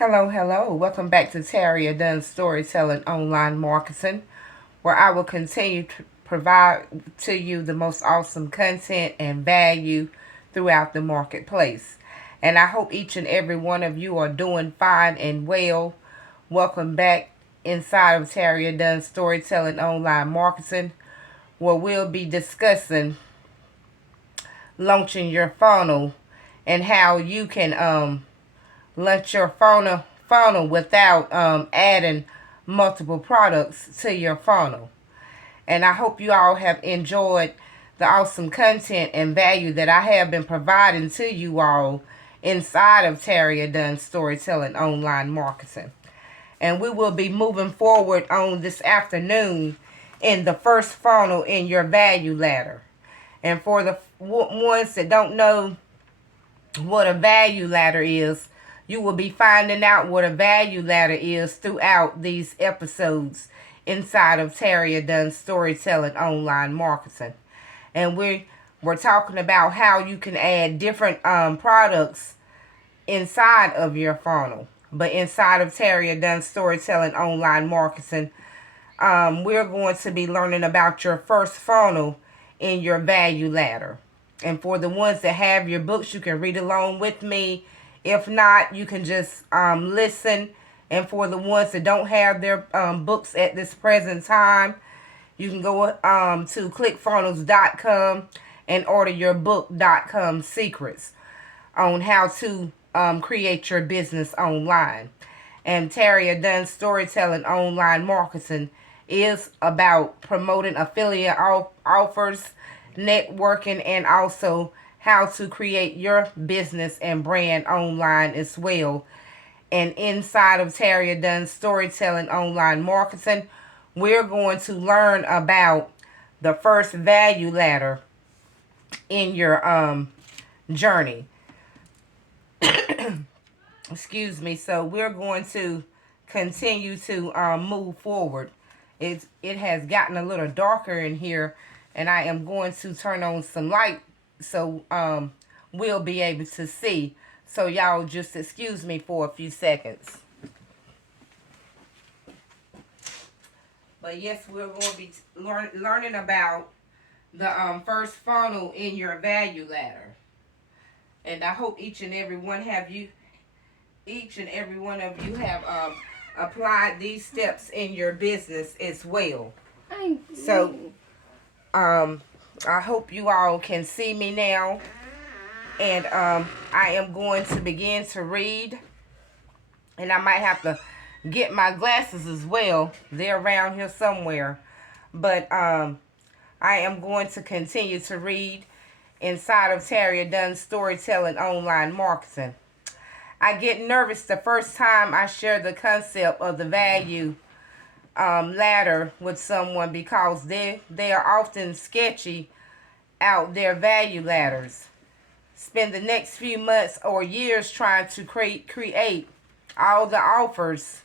Hello. Welcome back to Tarria Dunn Storytelling Online Marketing, where I will continue to provide to you the most awesome content and value throughout the marketplace. And I hope each and every one of you are doing fine and well. Welcome back inside of Tarria Dunn Storytelling Online Marketing, where we'll be discussing launching your funnel and how you can launch your funnel without adding multiple products to your funnel. And I hope you all have enjoyed the awesome content and value that I have been providing to you all inside of Tarria Dunn Storytelling Online Marketing. And we will be moving forward on this afternoon in the first funnel in your value ladder. And for the ones that don't know what a value ladder is, you will be finding out what a value ladder is throughout these episodes inside of Tarria Dunn Storytelling Online Marketing. And we're talking about how you can add different products inside of your funnel. But inside of Tarria Dunn Storytelling Online Marketing, we're going to be learning about your first funnel in your value ladder. And for the ones that have your books, you can read along with me. If not, you can just listen. And for the ones that don't have their books at this present time, you can go to clickfunnels.com and order your book.com secrets on how to create your business online. And Tarria Dunn Storytelling Online Marketing is about promoting affiliate offers, networking, and also how to create your business and brand online as well. And inside of Tarria Dunn Storytelling Online Marketing, we're going to learn about the first value ladder in your journey. Excuse me. So we're going to continue to move forward. It has gotten a little darker in here, and I am going to turn on some light so we'll be able to see. So y'all just excuse me for a few seconds. But yes, we're going to be learning about the first funnel in your value ladder. And I hope each and every one of you have applied these steps in your business as well. So I hope you all can see me now. And I am going to begin to read. And I might have to get my glasses as well. They're around here somewhere. But I am going to continue to read inside of Tarria Dunn Storytelling Online Marketing. I get nervous the first time I share the concept of the value ladder with someone because they are often sketchy out their value ladders. Spend the next few months or years trying to create all the offers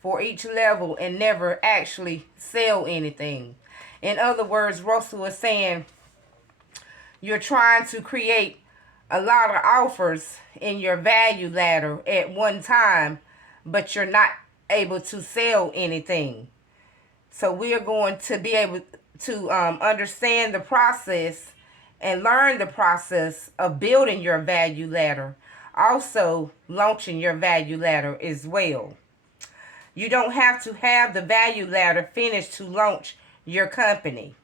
for each level and never actually sell anything. In other words, Russell was saying you're trying to create a lot of offers in your value ladder at one time, but you're not able to sell anything. So we are going to be able to understand the process and learn the process of building your value ladder, also launching your value ladder as well. You don't have to have the value ladder finished to launch your company.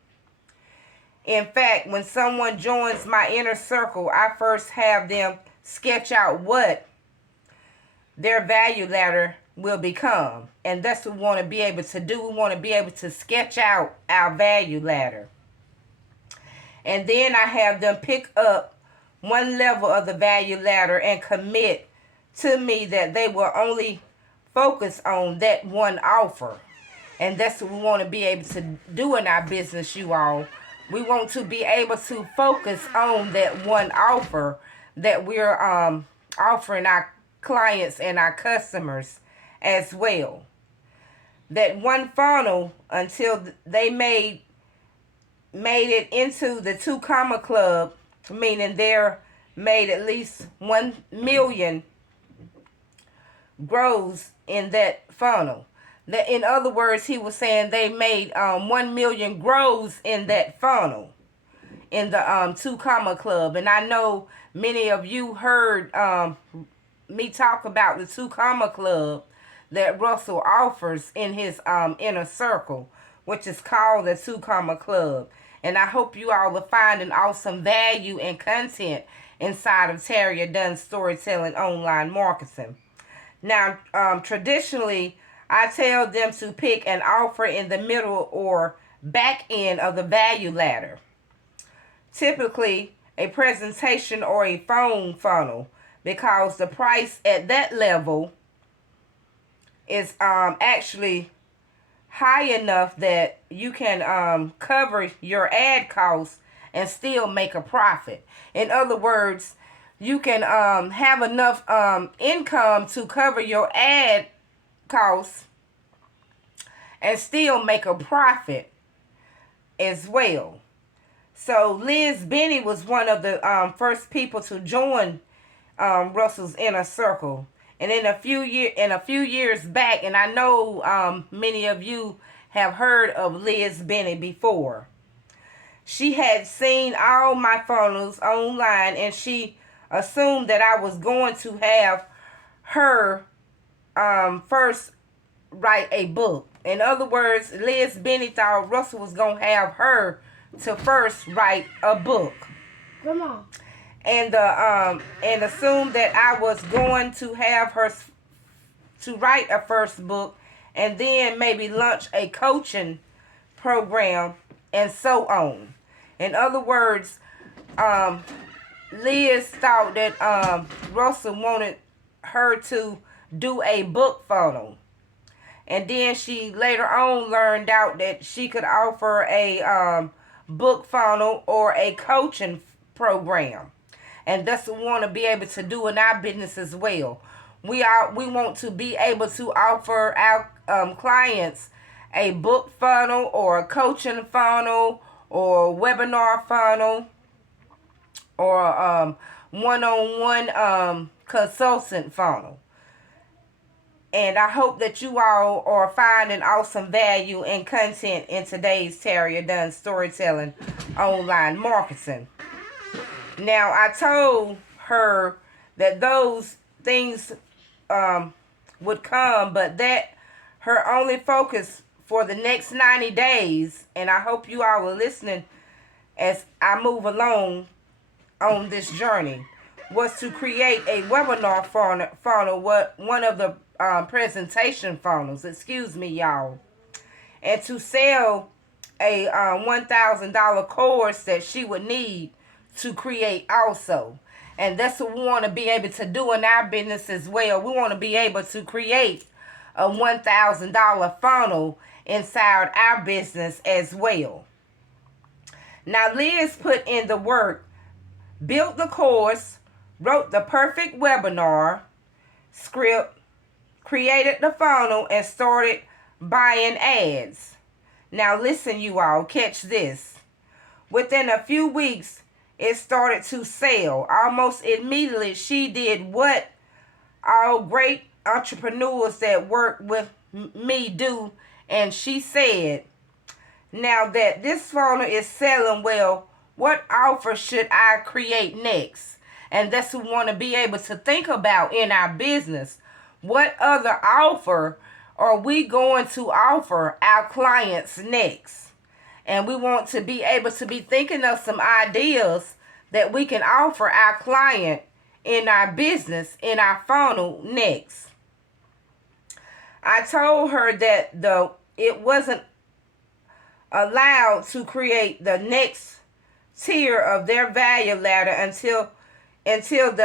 In fact, when someone joins my inner circle, I first have them sketch out what their value ladder will become. And that's what we want to be able to do. We want to be able to sketch out our value ladder. And then I have them pick up one level of the value ladder and commit to me that they will only focus on that one offer. And that's what we want to be able to do in our business, you all. We want to be able to focus on that one offer that we're offering our clients and our customers as well. That one funnel until they made it into the 2 comma club, meaning they're made at least 1 million grows in that funnel. That, in other words, he was saying they made 1 million grows in that funnel in the 2 Comma Club. And I know many of you heard me talk about the 2 Comma Club that Russell offers in his inner circle, which is called the 2 Comma Club. And I hope you all will find an awesome value and content inside of Tarria Dunn's storytelling online marketing. Now, traditionally, I tell them to pick an offer in the middle or back end of the value ladder. Typically, a presentation or a phone funnel, because the price at that level is actually high enough that you can cover your ad costs and still make a profit. In other words, you can have enough income to cover your ad costs and still make a profit as well. So Liz Benny was one of the first people to join Russell's inner circle. And in a few years back, and I know many of you have heard of Liz Benny before. She had seen all my funnels online, and she assumed that I was going to have her first write a book. In other words, Liz Benny thought Russell was going to have her to first write a book. Come on. And assumed that I was going to have her to write a first book and then maybe launch a coaching program and so on. In other words, Liz thought that Russell wanted her to do a book funnel. And then she later on learned out that she could offer a book funnel or a coaching program. And that's what we want to be able to do in our business as well. We want to be able to offer our clients a book funnel or a coaching funnel or a webinar funnel or one-on-one consultant funnel. And I hope that you all are finding awesome value and content in today's Tarria Dunn storytelling online marketing. Now, I told her that those things would come, but that her only focus for the next 90 days, and I hope you all are listening as I move along on this journey, was to create a webinar funnel, one of the presentation funnels, excuse me, y'all, and to sell a $1,000 course that she would need to create also. And that's what we want to be able to do in our business as well. We want to be able to create a $1,000 funnel inside our business as well. Now, Liz put in the work, built the course, wrote the perfect webinar script, created the funnel, and started buying ads. Now listen, you all, catch this. Within a few weeks, it started to sell. Almost immediately, she did what all great entrepreneurs that work with me do, and she said, now that this funnel is selling well, what offer should I create next? And that's what we want to be able to think about in our business. What other offer are we going to offer our clients next? And we want to be able to be thinking of some ideas that we can offer our client in our business, in our funnel next. I told her that it wasn't allowed to create the next tier of their value ladder until she had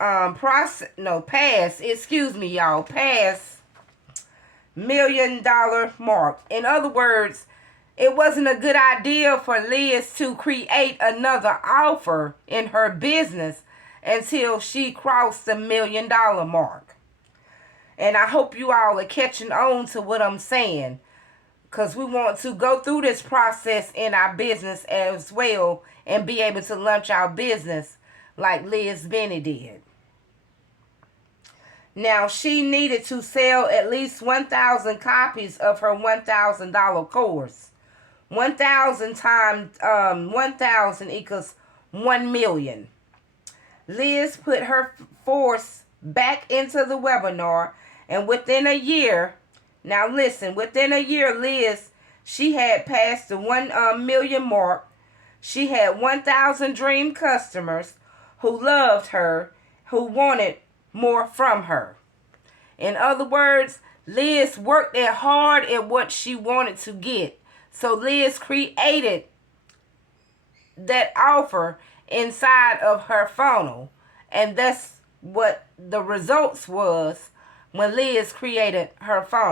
past $1 million mark. In other words, it wasn't a good idea for Liz to create another offer in her business until she crossed the $1 million mark. And I hope you all are catching on to what I'm saying, because we want to go through this process in our business as well and be able to launch our business like Liz Benny did. Now, she needed to sell at least 1,000 copies of her $1,000 course. 1,000 times 1,000 equals 1 million. Liz put her force back into the webinar, and within a year, now listen, within a year, Liz, she had passed the 1 million mark. She had 1,000 dream customers who loved her, who wanted more from her. In other words, Liz worked hard at what she wanted to get. So Liz created that offer inside of her funnel. And that's what the results was when Liz created her funnel.